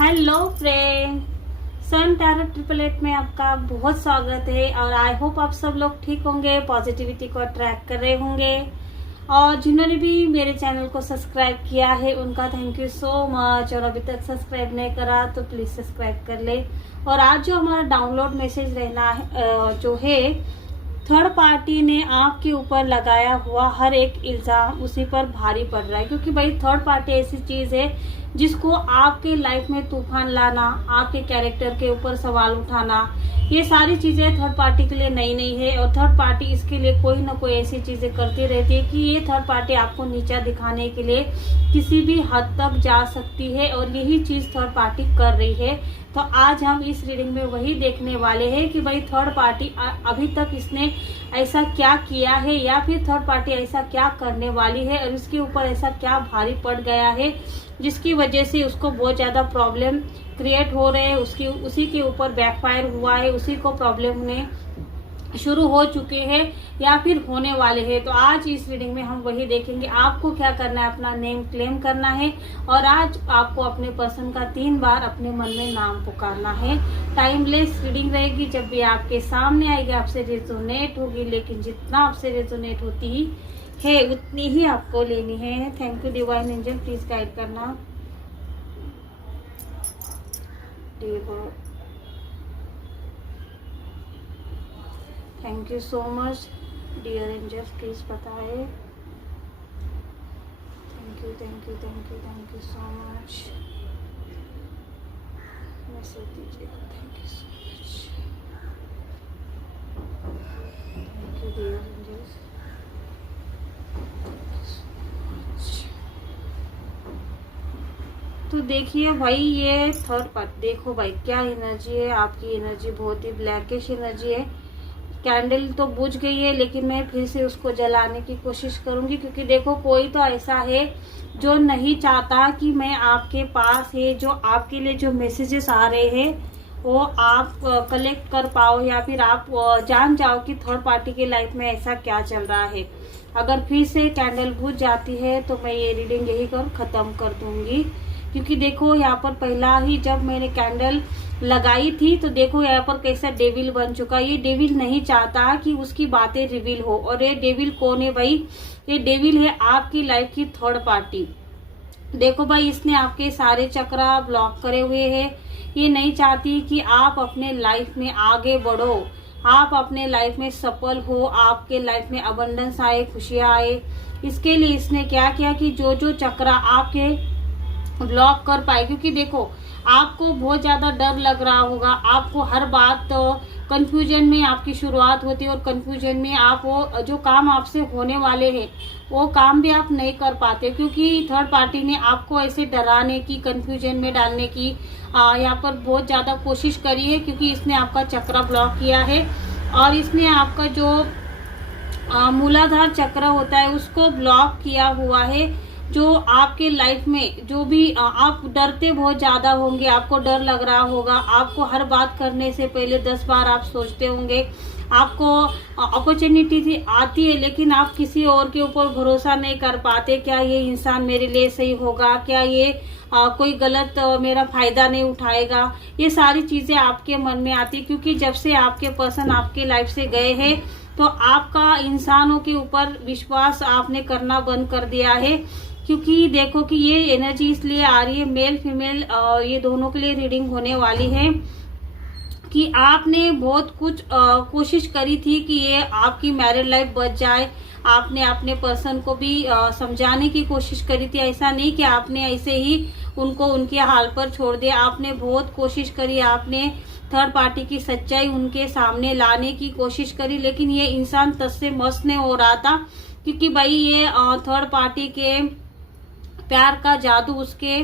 Hello friend, सन tarot 888 में आपका बहुत स्वागत है। और आई होप आप सब लोग ठीक होंगे, पॉजिटिविटी को अट्रैक्ट कर रहे होंगे। और जिन्होंने भी मेरे चैनल को सब्सक्राइब किया है उनका थैंक यू सो मच। और अभी तक सब्सक्राइब नहीं करा तो प्लीज़ सब्सक्राइब कर ले। और आज जो हमारा डाउनलोड मैसेज रहना है जो है, थर्ड पार्टी ने आपके ऊपर लगाया हुआ हर एक इल्ज़ाम उसी पर भारी पड़ रहा है। क्योंकि भाई थर्ड पार्टी ऐसी चीज़ है जिसको आपके लाइफ में तूफान लाना, आपके कैरेक्टर के ऊपर सवाल उठाना, ये सारी चीज़ें थर्ड पार्टी के लिए नई नहीं है। और थर्ड पार्टी इसके लिए कोई ना कोई ऐसी चीज़ें करती रहती है कि ये थर्ड पार्टी आपको नीचा दिखाने के लिए किसी भी हद तक जा सकती है। और यही चीज़ थर्ड पार्टी कर रही है। तो आज हम इस रीडिंग में वही देखने वाले हैं कि भाई थर्ड पार्टी अभी तक इसने ऐसा क्या किया है या फिर थर्ड पार्टी ऐसा क्या करने वाली है और इसके ऊपर ऐसा क्या भारी पड़ गया है जिसकी वजह से उसको बहुत ज़्यादा प्रॉब्लम क्रिएट हो रहे हैं। उसी के ऊपर बैकफायर हुआ है, उसी को प्रॉब्लम में शुरू हो चुके हैं या फिर होने वाले हैं। तो आज इस रीडिंग में हम वही देखेंगे। आपको क्या करना है, अपना नेम क्लेम करना है। और आज आपको अपने पर्सन का 3 बार अपने मन में नाम पुकारना है। टाइमलेस रीडिंग रहेगी, जब भी आपके सामने आएगी आपसे रेजोनेट होगी, लेकिन जितना आपसे रेजोनेट होती है उतनी ही आपको लेनी है। Thank you divine angel, please guide करना। Thank you so much dear angels, please बताए। Thank you thank you thank you thank you so much. Message दीजिएगा। Thank you so much. Thank you dear angels. तो देखिए भाई, ये third part देखो भाई क्या एनर्जी है। आपकी एनर्जी बहुत ही ब्लैकिश एनर्जी है। कैंडल तो बुझ गई है, लेकिन मैं फिर से उसको जलाने की कोशिश करूंगी। क्योंकि देखो कोई तो ऐसा है जो नहीं चाहता कि मैं आपके पास है, जो आपके लिए जो मैसेजेस आ रहे हैं वो आप कलेक्ट कर पाओ या फिर आप जान जाओ कि थर्ड पार्टी के लाइफ में ऐसा क्या चल रहा है। अगर फिर से कैंडल बुझ जाती है तो मैं ये रीडिंग यही कर खत्म कर दूंगी। क्योंकि देखो यहाँ पर पहला ही जब मैंने कैंडल लगाई थी तो देखो यहाँ पर कैसा डेविल बन चुका। ये डेविल नहीं चाहता कि उसकी बातें रिवील हो। और ये डेविल कौन है भाई? ये डेविल है आपकी लाइफ की थर्ड पार्टी। देखो भाई, इसने आपके सारे चक्रा ब्लॉक करे हुए हैं। ये नहीं चाहती कि आप अपने लाइफ में आगे बढ़ो, आप अपने लाइफ में सफल हो, आपके लाइफ में अबंडेंस आए, खुशियां आए। इसके लिए इसने क्या किया कि जो जो चक्रा आपके ब्लॉक कर पाए। क्योंकि देखो आपको बहुत ज्यादा डर लग रहा होगा, आपको हर बात कंफ्यूजन में आपकी शुरुआत होती है और कंफ्यूजन में आप वो जो काम आपसे होने वाले हैं वो काम भी आप नहीं कर पाते। क्योंकि थर्ड पार्टी ने आपको ऐसे डराने की, कंफ्यूजन में डालने की यहाँ पर बहुत ज्यादा कोशिश करी है। क्योंकि इसने आपका चक्र ब्लॉक किया है और इसने आपका जो मूलाधार चक्र होता है उसको ब्लॉक किया हुआ है। जो आपके लाइफ में जो भी आप डरते बहुत ज्यादा होंगे, आपको डर लग रहा होगा, आपको हर बात करने से पहले 10 बार आप सोचते होंगे, आपको अपॉर्चुनिटी आती है लेकिन आप किसी और के ऊपर भरोसा नहीं कर पाते। क्या ये इंसान मेरे लिए सही होगा, क्या ये कोई गलत मेरा फायदा नहीं उठाएगा, ये सारी चीजें आपके मन में आती। क्योंकि जब से आपके पर्सन आपके लाइफ से गए हैं तो आपका इंसानों के ऊपर विश्वास आपने करना बंद कर दिया है। क्योंकि देखो कि ये एनर्जी इसलिए आ रही है, मेल फीमेल ये दोनों के लिए रीडिंग होने वाली है कि आपने बहुत कुछ कोशिश करी थी कि ये आपकी मैरिड लाइफ बच जाए। आपने अपने पर्सन को भी समझाने की कोशिश करी थी। ऐसा नहीं कि आपने ऐसे ही उनको उनके हाल पर छोड़ दिया। आपने बहुत कोशिश करी, आपने थर्ड पार्टी की सच्चाई उनके सामने लाने की कोशिश करी, लेकिन ये इंसान तस से मस नहीं हो रहा था। क्योंकि भाई ये थर्ड पार्टी के प्यार का जादू उसके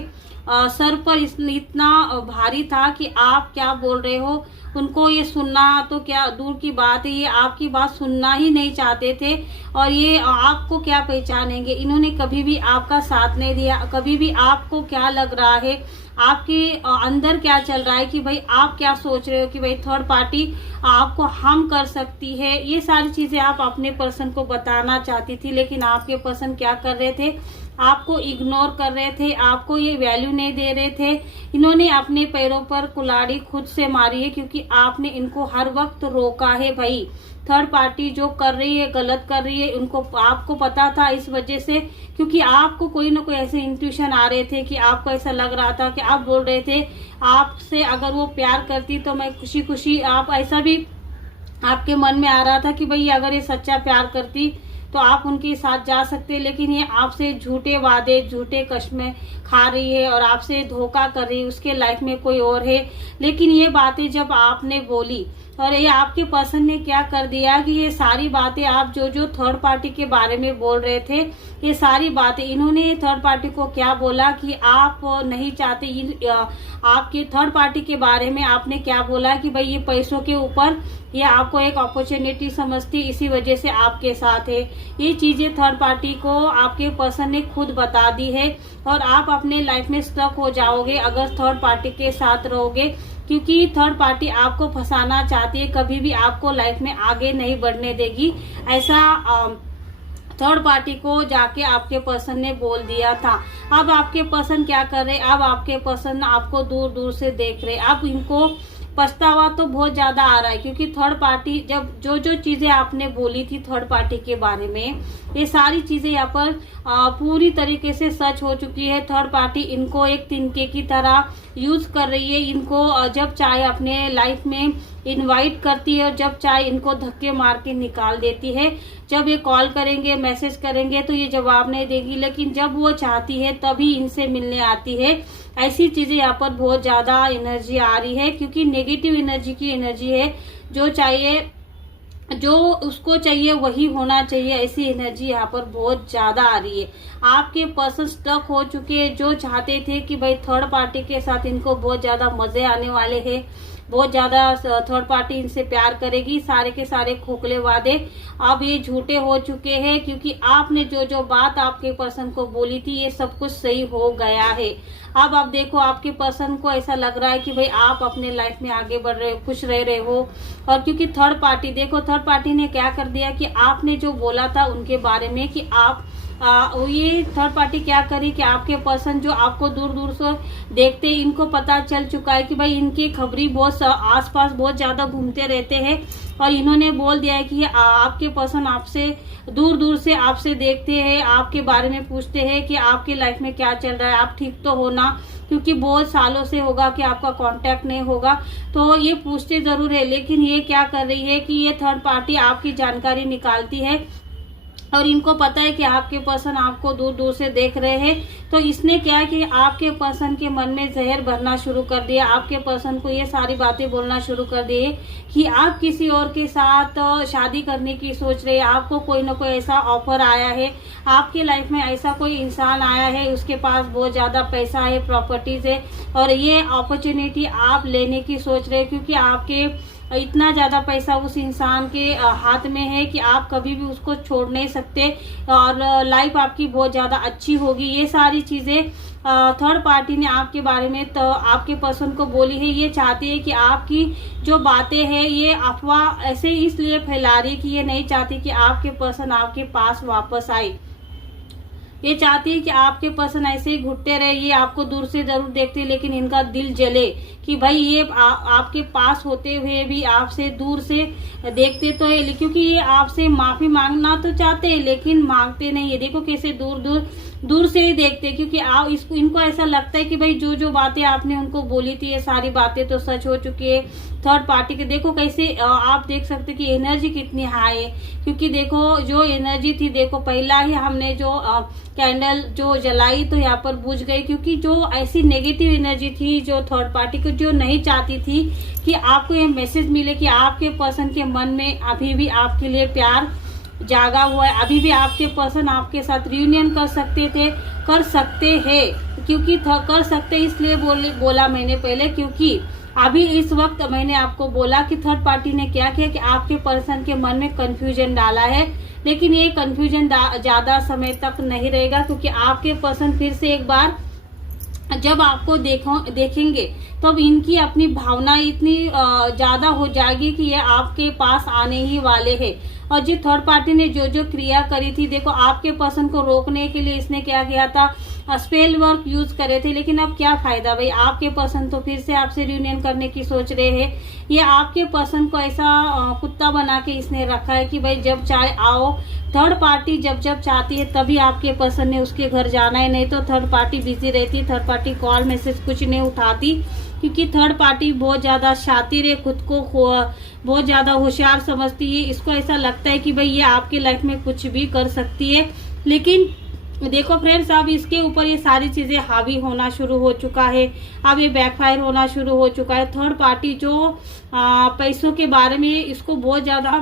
सर पर इतना भारी था कि आप क्या बोल रहे हो उनको ये सुनना तो क्या दूर की बात है, ये आपकी बात सुनना ही नहीं चाहते थे। और ये आपको क्या पहचानेंगे, इन्होंने कभी भी आपका साथ नहीं दिया। कभी भी आपको क्या लग रहा है, आपके अंदर क्या चल रहा है कि भाई आप क्या सोच रहे हो कि भाई थर्ड पार्टी आपको हार्म कर सकती है, ये सारी चीजें आप अपने पर्सन को बताना चाहती थी। लेकिन आपके पर्सन क्या कर रहे थे, आपको इग्नोर कर रहे थे, आपको ये वैल्यू नहीं दे रहे थे। इन्होंने अपने पैरों पर कुल्हाड़ी खुद से मारी है, क्योंकि आपने इनको हर वक्त रोका है भाई। थर्ड पार्टी जो कर रही है, गलत कर रही है, उनको आपको पता था, इस वजह से, क्योंकि आपको कोई ना कोई ऐसे इंट्यूशन आ रहे थे कि आपको ऐसा लग रहा था कि आप बोल रहे थे आपसे अगर वो प्यार करती तो मैं खुशी खुशी, आप ऐसा भी आपके मन में आ रहा था कि भाई अगर ये सच्चा प्यार करती तो आप उनके साथ जा सकते, लेकिन ये आपसे झूठे वादे, झूठे कस्में खा रही है और आपसे धोखा कर रही है, उसके लाइफ में कोई और है। लेकिन ये बातें जब आपने बोली, और ये आपके पर्सन ने क्या कर दिया कि ये सारी बातें आप जो थर्ड पार्टी के बारे में बोल रहे थे, ये सारी बातें इन्होंने थर्ड पार्टी को क्या बोला कि आप नहीं चाहते, आपके थर्ड पार्टी के बारे में आपने क्या बोला कि भाई ये पैसों के ऊपर ये आपको एक अपॉर्चुनिटी समझती, इसी वजह से आपके साथ है। ये चीजें थर्ड पार्टी को आपके पर्सन ने खुद बता दी है, और आप अपने लाइफ में स्टक हो जाओगे अगर थर्ड पार्टी के साथ रहोगे, क्योंकि थर्ड पार्टी आपको फंसाना चाहती है, कभी भी आपको लाइफ में आगे नहीं बढ़ने देगी। ऐसा थर्ड पार्टी को जाके आपके पर्सन ने बोल दिया था। अब आपके पर्सन क्या कर रहे, अब आपके पर्सन आपको दूर दूर से देख रहे। अब इनको पछतावा तो बहुत ज्यादा आ रहा है, क्योंकि थर्ड पार्टी जब जो चीजें आपने बोली थी थर्ड पार्टी के बारे में, ये सारी चीजें यहाँ पर पूरी तरीके से सच हो चुकी है। थर्ड पार्टी इनको एक तिनके की तरह यूज कर रही है। इनको जब चाहे अपने लाइफ में इनवाइट करती है, और जब चाहे इनको धक्के मार के निकाल देती है। जब ये कॉल करेंगे, मैसेज करेंगे तो ये जवाब नहीं देगी, लेकिन जब वो चाहती है तभी इनसे मिलने आती है। ऐसी चीजें यहाँ पर बहुत ज्यादा एनर्जी आ रही है, क्योंकि नेगेटिव एनर्जी की एनर्जी है। जो चाहिए, जो उसको चाहिए वही होना चाहिए, ऐसी एनर्जी यहाँ पर बहुत ज्यादा आ रही है। आपके पर्सन स्टक हो चुके हैं, जो चाहते थे कि भाई थर्ड पार्टी के साथ इनको बहुत ज्यादा मजे आने वाले हैं, बहुत ज्यादा थर्ड पार्टी इनसे प्यार करेगी, सारे के सारे खोखले वादे अब ये झूठे हो चुके हैं, क्योंकि आपने जो बात आपके पर्सन को बोली थी ये सब कुछ सही हो गया है। अब आप देखो, आपके पर्सन को ऐसा लग रहा है कि भाई आप अपने लाइफ में आगे बढ़ रहे हो, खुश रह रहे हो। और क्योंकि थर्ड पार्टी, देखो थर्ड पार्टी ने क्या कर दिया कि आपने जो बोला था उनके बारे में कि आप ये थर्ड पार्टी क्या करी कि आपके पर्सन जो आपको दूर दूर से देखते, इनको पता चल चुका है कि भाई इनकी खबरी बहुत आसपास बहुत ज्यादा घूमते रहते हैं, और इन्होंने बोल दिया है कि आपके पर्सन आपसे दूर दूर से आपसे देखते हैं, आपके बारे में पूछते हैं कि आपके लाइफ में क्या चल रहा है, आप ठीक तो हो ना, क्योंकि बहुत सालों से होगा कि आपका कांटेक्ट नहीं होगा, तो ये पूछते जरूर है। लेकिन ये क्या कर रही है कि ये थर्ड पार्टी आपकी जानकारी निकालती है, और इनको पता है कि आपके पर्सन आपको दूर दूर से देख रहे हैं। तो इसने क्या कि आपके पर्सन के मन में जहर भरना शुरू कर दिया, आपके पर्सन को ये सारी बातें बोलना शुरू कर दिए कि आप किसी और के साथ शादी करने की सोच रहे हैं, आपको कोई ना कोई ऐसा ऑफर आया है, आपके लाइफ में ऐसा कोई इंसान आया है, उसके पास बहुत ज्यादा पैसा है, प्रॉपर्टीज है, और ये अपॉर्चुनिटी आप लेने की सोच रहे हैं, क्योंकि आपके इतना ज्यादा पैसा उस इंसान के हाथ में है कि आप कभी भी उसको छोड़ नहीं सकते, और लाइफ आपकी बहुत ज्यादा अच्छी होगी। ये सारी चीजें थर्ड पार्टी ने आपके बारे में तो आपके पर्सन को बोली है। ये चाहती है कि आपकी जो बातें हैं ये अफवाह ऐसे इसलिए फैला रही है कि ये नहीं चाहती कि आपके पर्सन आपके पास वापस आए। ये चाहती है कि आपके पर्सन ऐसे ही घुटते रहे, ये आपको दूर से जरूर देखते, लेकिन इनका दिल जले कि भाई ये आपके पास होते हुए भी आपसे दूर से देखते तो है, क्योंकि ये आपसे माफी मांगना तो चाहते हैं लेकिन मांगते नहीं है। देखो कैसे दूर से ही देखते, क्योंकि इनको ऐसा लगता है कि भाई जो बातें आपने उनको बोली थी ये सारी बातें तो सच हो चुकी है। थर्ड पार्टी के देखो कैसे आप देख सकते कि एनर्जी कितनी हाई है, क्योंकि देखो जो एनर्जी थी, देखो पहला ही हमने जो कैंडल जो जलाई तो यहाँ पर बुझ गई, क्योंकि जो ऐसी नेगेटिव एनर्जी थी जो थर्ड पार्टी को जो नहीं चाहती थी कि आपको ये मैसेज मिले कि आपके पर्सन के मन में अभी भी आपके लिए प्यार जागा हुआ है, अभी भी आपके पर्सन आपके साथ रियूनियन कर सकते हैं, क्योंकि कर सकते इसलिए बोला मैंने पहले, क्योंकि अभी इस वक्त मैंने आपको बोला कि थर्ड पार्टी ने क्या किया कि आपके पर्सन के मन में कंफ्यूजन डाला है, लेकिन ये कंफ्यूजन ज्यादा समय तक नहीं रहेगा, क्योंकि आपके पर्सन फिर से एक बार जब आपको देखेंगे तो अब इनकी अपनी भावना इतनी ज्यादा हो जाएगी कि ये आपके पास आने ही वाले हैं। और जो थर्ड पार्टी ने जो जो क्रिया करी थी, देखो आपके पर्सन को रोकने के लिए इसने क्या किया था, स्पेल वर्क यूज करे थे। लेकिन अब क्या फायदा भाई, आपके पर्सन तो फिर से आपसे रियूनियन करने की सोच रहे हैं। ये आपके पर्सन को ऐसा कुत्ता बना के इसने रखा है कि भाई जब चाहे आओ, थर्ड पार्टी जब जब चाहती है तभी आपके पर्सन ने उसके घर जाना है, नहीं तो थर्ड पार्टी बिजी रहती, थर्ड पार्टी कॉल मैसेज कुछ नहीं उठाती। क्योंकि थर्ड पार्टी बहुत ज्यादा शातिर है, खुद को बहुत ज्यादा होशियार समझती है। इसको ऐसा लगता है कि भाई ये आपकी लाइफ में कुछ भी कर सकती है। लेकिन देखो फ्रेंड्स, अब इसके ऊपर ये सारी चीजें हावी होना शुरू हो चुका है, अब ये बैकफायर होना शुरू हो चुका है। थर्ड पार्टी जो पैसों के बारे में इसको बहुत ज्यादा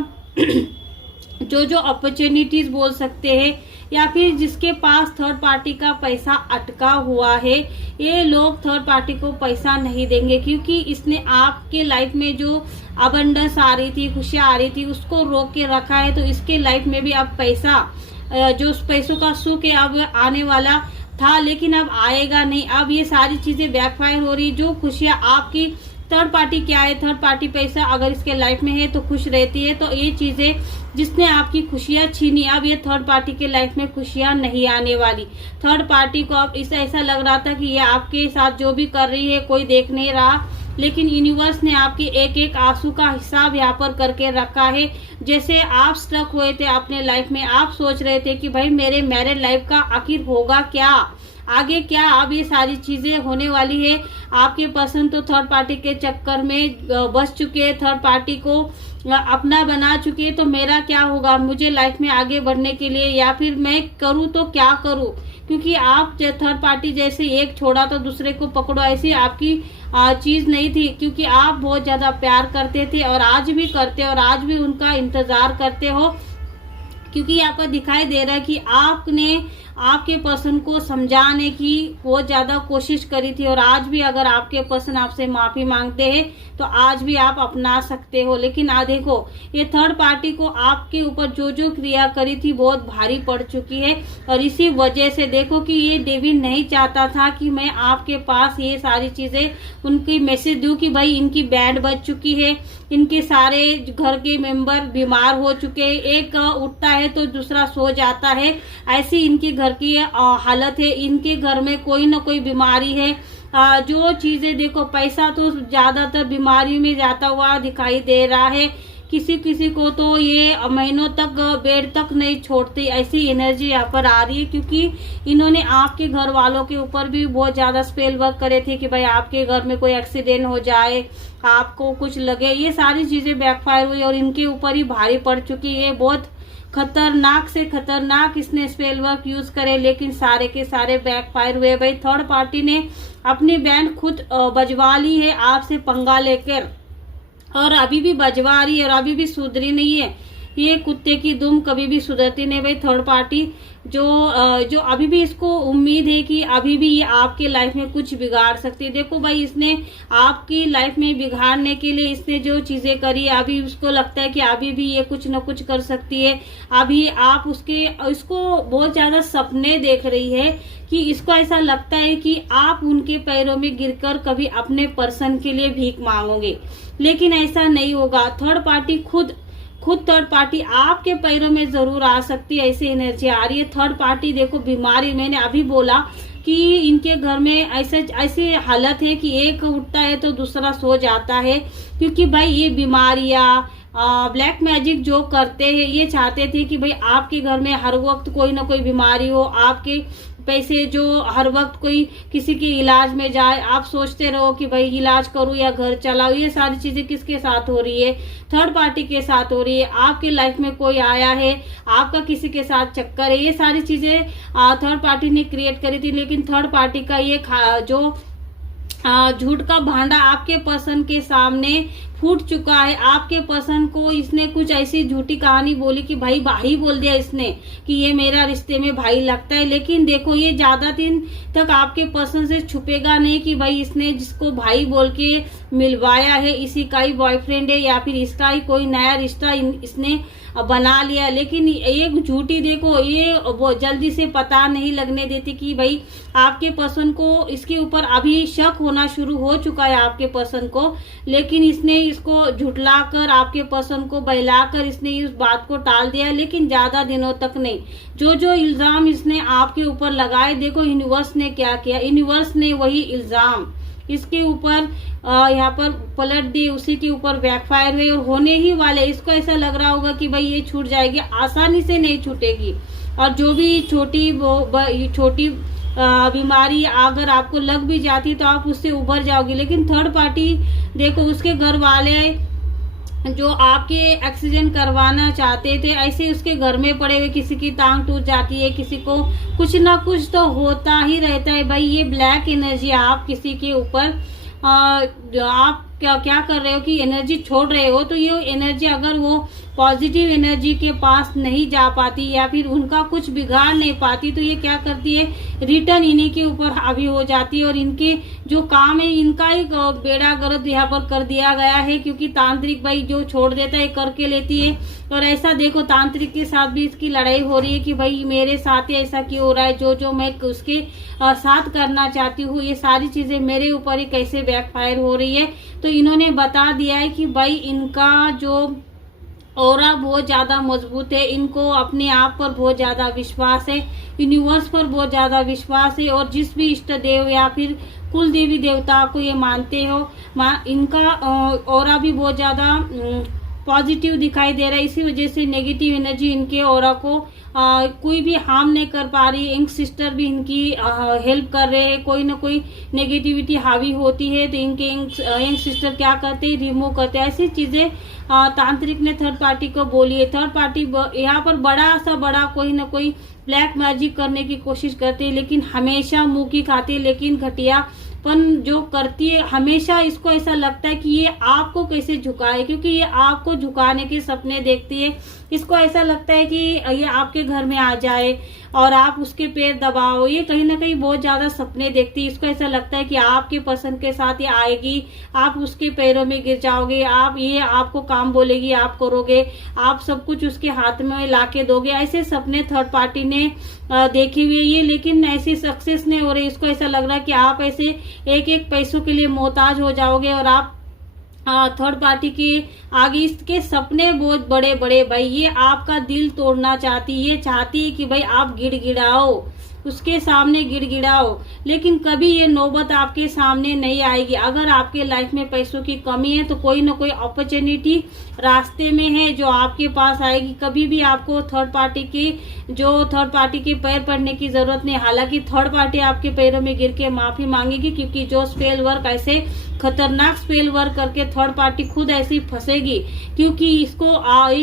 जो अपॉर्चुनिटीज बोल सकते हैं, या फिर जिसके पास थर्ड पार्टी का पैसा अटका हुआ है, ये लोग थर्ड पार्टी को पैसा नहीं देंगे। क्योंकि इसने आपके लाइफ में जो अबंडेंस आ रही थी, खुशियां आ रही थी, उसको रोक के रखा है। तो इसके लाइफ में भी अब पैसा, जो उस पैसों का सुख है, अब आने वाला था लेकिन अब आएगा नहीं। अब ये सारी चीजें बैकफायर हो रही। जो खुशियां आपकी, थर्ड पार्टी क्या है, थर्ड पार्टी पैसा अगर इसके लाइफ में है तो खुश रहती है। तो ये चीजें जिसने आपकी खुशियां छीनी, अब ये थर्ड पार्टी के लाइफ में खुशियां नहीं आने वाली। थर्ड पार्टी को अब ऐसा लग रहा था कि ये आपके साथ जो भी कर रही है कोई देख नहीं रहा, लेकिन यूनिवर्स ने आपके एक एक आंसू का हिसाब यहाँ पर करके रखा है। जैसे आप स्टक हुए थे अपने लाइफ में, आप सोच रहे थे कि भाई मेरे मैरिड लाइफ का आखिर होगा क्या, आगे क्या, अब ये सारी चीजें होने वाली है। आपके पर्सन तो थर्ड पार्टी के चक्कर में बस चुके हैं, थर्ड पार्टी को अपना बना चुके हैं। तो मेरा क्या होगा, मुझे लाइफ में आगे बढ़ने के लिए, या फिर मैं करूँ तो क्या करूँ। क्योंकि आप थर्ड पार्टी जैसे एक छोड़ा तो दूसरे को पकड़ो, ऐसी आपकी चीज नहीं थी। क्योंकि आप बहुत ज्यादा प्यार करते थे और आज भी करते, और आज भी उनका इंतजार करते हो। क्योंकि यहाँ पर दिखाई दे रहा है कि आपने आपके पर्सन को समझाने की बहुत ज्यादा कोशिश करी थी, और आज भी अगर आपके पर्सन आपसे माफी मांगते हैं तो आज भी आप अपना सकते हो। लेकिन देखो, ये थर्ड पार्टी को आपके ऊपर जो जो क्रिया करी थी बहुत भारी पड़ चुकी है। और इसी वजह से देखो कि ये डेविल नहीं चाहता था कि मैं आपके पास ये सारी चीजें उनकी मैसेज दूं कि भाई इनकी बैंड बज चुकी है, इनके सारे घर के मेंबर बीमार हो चुके हैं, एक उठता है तो दूसरा सो जाता है, ऐसी इनकी घर की हालत है, इनके घर में कोई ना कोई बीमारी है। जो चीजें देखो, पैसा तो ज्यादातर बीमारी में जाता हुआ दिखाई दे रहा है। किसी किसी को तो ये महीनों तक बेड तक नहीं छोड़ती, ऐसी एनर्जी यहाँ पर आ रही है। क्योंकि इन्होंने आपके घर वालों के ऊपर भी बहुत ज्यादा स्पेल वर्क करे थे कि भाई आपके घर में कोई एक्सीडेंट हो जाए, आपको कुछ लगे, ये सारी चीजें बैकफायर हुई और इनके ऊपर ही भारी पड़ चुकी है। बहुत खतरनाक से खतरनाक इसने स्पेल वर्क यूज करे, लेकिन सारे के सारे बैकफायर हुए। भाई थर्ड पार्टी ने अपनी बैंड खुद बजवा ली है आपसे पंगा लेकर, और अभी भी बजवा रही है, और अभी भी सुधरी नहीं है। ये कुत्ते की दुम कभी भी सुधरती नहीं भाई। थर्ड पार्टी जो अभी भी इसको उम्मीद है कि अभी भी ये आपके लाइफ में कुछ बिगाड़ सकती है। देखो भाई, इसने आपकी लाइफ में बिगाड़ने के लिए इसने जो चीजें करी, अभी उसको लगता है कि अभी भी ये कुछ न कुछ कर सकती है। अभी आप इसको बहुत ज्यादा सपने देख रही है कि इसको ऐसा लगता है कि आप उनके पैरों में गिरकर कभी अपने पर्सन के लिए भीख मांगोगे, लेकिन ऐसा नहीं होगा। थर्ड पार्टी खुद थर्ड पार्टी आपके पैरों में जरूर आ सकती है, ऐसी एनर्जी आ रही है। थर्ड पार्टी देखो बीमारी, मैंने अभी बोला कि इनके घर में ऐसी हालत है कि एक उठता है तो दूसरा सो जाता है। क्योंकि भाई ये बीमारियां, ब्लैक मैजिक जो करते हैं, ये चाहते थे कि भाई आपके घर में हर वक्त कोई ना कोई बीमारी हो, आपके पैसे जो हर वक्त कोई किसी के इलाज में जाए, आप सोचते रहो कि भाई इलाज करूं या घर चलाओ। ये सारी चीजें किसके साथ हो रही है, थर्ड पार्टी के साथ हो रही है। आपके लाइफ में कोई आया है, आपका किसी के साथ चक्कर है, ये सारी चीजें थर्ड पार्टी ने क्रिएट करी थी। लेकिन थर्ड पार्टी का ये जो झूठ का भांडा आपके पर्सन के सामने फूट चुका है। आपके पर्सन को इसने कुछ ऐसी झूठी कहानी बोली कि भाई बोल दिया इसने कि ये मेरा रिश्ते में भाई लगता है, लेकिन देखो ये ज्यादा दिन तक आपके पर्सन से छुपेगा नहीं कि भाई इसने जिसको भाई बोल के मिलवाया है इसी का ही बॉयफ्रेंड है या फिर इसका ही कोई नया रिश्ता इसने बना लिया। लेकिन एक झूठी देखो ये वो जल्दी से पता नहीं लगने देती कि भाई आपके पर्सन को इसके ऊपर अभी शक होना शुरू हो चुका है आपके पर्सन को, लेकिन इसने इसको झुठलाकर आपके पर्सन को बहलाकर इसने इस बात को टाल दिया, लेकिन ज्यादा दिनों तक नहीं। जो इल्जाम इसने आपके ऊपर लगाए, देखो यूनिवर्स ने क्या किया, यूनिवर्स ने वही इल्जाम इसके ऊपर यहाँ पर पलट दिए, उसी के ऊपर बैकफायर हुए और होने ही वाले। इसको ऐसा लग रहा होगा कि भाई ये छूट जाएगी, आसानी से नहीं छूटेगी। और जो भी छोटी बीमारी अगर आपको लग भी जाती तो आप उससे उभर जाओगे। लेकिन थर्ड पार्टी देखो उसके घर वाले जो आपके एक्सीडेंट करवाना चाहते थे, ऐसे उसके घर में पड़े हुए किसी की टांग टूट जाती है, किसी को कुछ ना कुछ तो होता ही रहता है। भाई ये ब्लैक एनर्जी आप किसी के ऊपर आप क्या कर रहे हो कि एनर्जी छोड़ रहे हो, तो ये एनर्जी अगर वो पॉजिटिव एनर्जी के पास नहीं जा पाती या फिर उनका कुछ बिगाड़ नहीं पाती तो ये क्या करती है, रिटर्न इन्हीं के ऊपर हावी हो जाती है और इनके जो काम है इनका ही बेड़ा गर्द यहाँ पर कर दिया गया है। क्योंकि तांत्रिक भाई जो छोड़ देता है करके लेती है। और ऐसा देखो तांत्रिक के साथ भी इसकी लड़ाई हो रही है कि भाई मेरे साथ ही ऐसा क्यों हो रहा है, जो मैं उसके साथ करना चाहती हूँ ये सारी चीजें मेरे ऊपर ही कैसे बैकफायर हो रही है। तो इन्होंने बता दिया है कि भाई इनका जो ऑरा बहुत ज्यादा मजबूत है, इनको अपने आप पर बहुत ज्यादा विश्वास है, यूनिवर्स पर बहुत ज्यादा विश्वास है। और जिस भी इष्ट देव या फिर कुल देवी देवता को ये मानते हो, इनका ऑरा भी बहुत ज्यादा पॉजिटिव दिखाई दे रहा है। इसी वजह से नेगेटिव एनर्जी इनके ऑरा को कोई भी हार्म नहीं कर पा रही। यंग सिस्टर भी इनकी हेल्प कर रहे हैं। कोई ना कोई नेगेटिविटी हावी होती है तो इनके यंग सिस्टर क्या करते हैं, रिमूव करते हैं। ऐसी चीजें तांत्रिक ने थर्ड पार्टी को बोली है। थर्ड पार्टी यहाँ पर बड़ा कोई ना कोई ब्लैक मैजिक करने की कोशिश करते हैं, लेकिन हमेशा मुंह की खाते, लेकिन घटियापन जो करती है हमेशा इसको ऐसा लगता है कि ये आपको कैसे झुकाए, क्योंकि ये आपको झुकाने के सपने देखती है। इसको ऐसा लगता है कि ये आपके घर में आ जाए और आप उसके पैर दबाओ, ये कहीं ना कहीं बहुत ज्यादा सपने देखती है। इसको ऐसा लगता है कि आपके पसंद के साथ ये आएगी, आप उसके पैरों में गिर जाओगे, ये आपको काम बोलेगी, आप करोगे, आप सब कुछ उसके हाथ में लाके दोगे। ऐसे सपने थर्ड पार्टी ने देखे हुए ये, लेकिन ऐसी सक्सेस नहीं हो रही। इसको ऐसा लग रहा है कि आप ऐसे एक पैसों के लिए मोहताज हो जाओगे और आप थर्ड पार्टी के आगे इसके सपने बहुत बड़े बड़े। भाई ये आपका दिल तोड़ना चाहती, ये चाहती है कि भाई आप गिड़गिड़ाओ, उसके सामने गिड़गिड़ाओ, लेकिन कभी ये नौबत आपके सामने नहीं आएगी। अगर आपके लाइफ में पैसों की कमी है तो कोई ना कोई अपॉर्चुनिटी रास्ते में है जो आपके पास आएगी। कभी भी आपको थर्ड पार्टी के पैर पड़ने की जरूरत नहीं। हालांकि थर्ड पार्टी आपके पैरों में गिर के माफी मांगेगी, क्योंकि जो स्पेल वर्क ऐसे खतरनाक स्पेल वर्क करके थर्ड पार्टी खुद ऐसी फंसेगी, क्योंकि इसको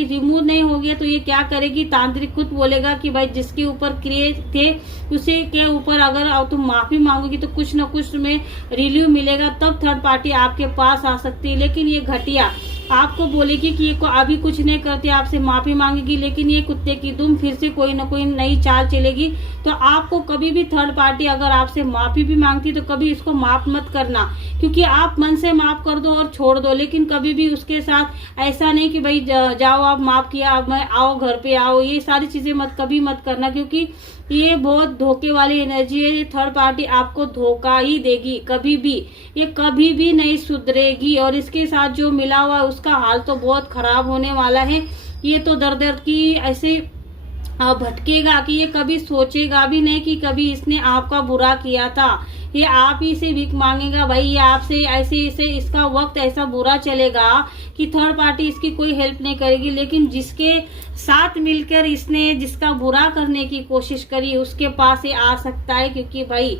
रिमूव नहीं हो गया तो ये क्या करेगी, तांत्रिक खुद बोलेगा कि भाई जिसके ऊपर क्रिएट थे उसी के ऊपर अगर तुम माफी मांगोगी तो कुछ न कुछ तुम्हें रिलीव मिलेगा, तब थर्ड पार्टी आपके पास आ सकती है। लेकिन ये घटिया आपको बोलेगी कि ये अभी कुछ नहीं करते, आपसे माफी मांगेगी, लेकिन ये कुत्ते की दुम फिर से कोई ना कोई नई चाल चलेगी। तो आपको कभी भी थर्ड पार्टी अगर आपसे माफी भी मांगती तो कभी इसको माफ मत करना, क्योंकि आप मन से माफ कर दो और छोड़ दो, लेकिन कभी भी उसके साथ ऐसा नहीं कि भाई जाओ आप माफ किया अब मैं आओ घर पे आओ, ये सारी चीजें कभी मत करना, क्योंकि ये बहुत धोखे वाली एनर्जी है। ये थर्ड पार्टी आपको धोखा ही देगी, कभी भी ये कभी भी नहीं सुधरेगी। और इसके साथ जो मिला हुआ उसका हाल तो बहुत खराब होने वाला है। ये तो दर दर की ऐसे भटकेगा कि ये कभी सोचेगा भी नहीं कि कभी इसने आपका बुरा किया था। ये आप ही से भीख मांगेगा, भाई ये आपसे ऐसे इसका वक्त ऐसा बुरा चलेगा कि थर्ड पार्टी इसकी कोई हेल्प नहीं करेगी। लेकिन जिसके साथ मिलकर इसने जिसका बुरा करने की कोशिश करी उसके पास ये आ सकता है, क्योंकि भाई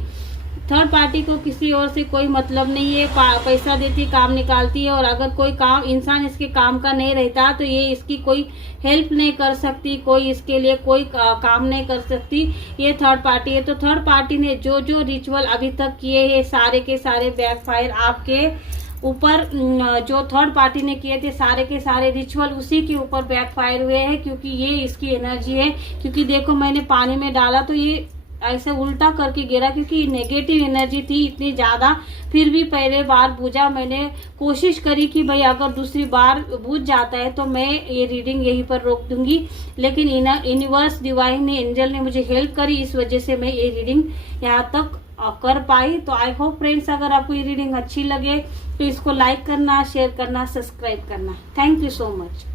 थर्ड पार्टी को किसी और से कोई मतलब नहीं है। पैसा देती काम निकालती है, और अगर कोई काम इंसान इसके काम का नहीं रहता तो ये इसकी कोई हेल्प नहीं कर सकती, कोई इसके लिए कोई काम नहीं कर सकती। ये थर्ड पार्टी है। तो थर्ड पार्टी ने जो रिचुअल अभी तक किए हैं सारे के सारे बैकफायर आपके ऊपर जो थर्ड पार्टी ने किए थे सारे के सारे रिचुअल उसी के ऊपर बैकफायर हुए हैं, क्योंकि ये इसकी एनर्जी है। क्योंकि देखो मैंने पानी में डाला तो ये ऐसे उल्टा करके गिरा, क्योंकि नेगेटिव एनर्जी थी इतनी ज्यादा। फिर भी पहले बार बुझा, मैंने कोशिश करी कि भाई अगर दूसरी बार बुझ जाता है तो मैं ये रीडिंग यहीं पर रोक दूंगी, लेकिन यूनिवर्स डिवाइन ने, एंजल ने मुझे हेल्प करी, इस वजह से मैं ये रीडिंग यहाँ तक कर पाई। तो आई होप फ्रेंड्स, अगर आपको ये रीडिंग अच्छी लगे तो इसको लाइक करना, शेयर करना, सब्सक्राइब करना। Thank you so much.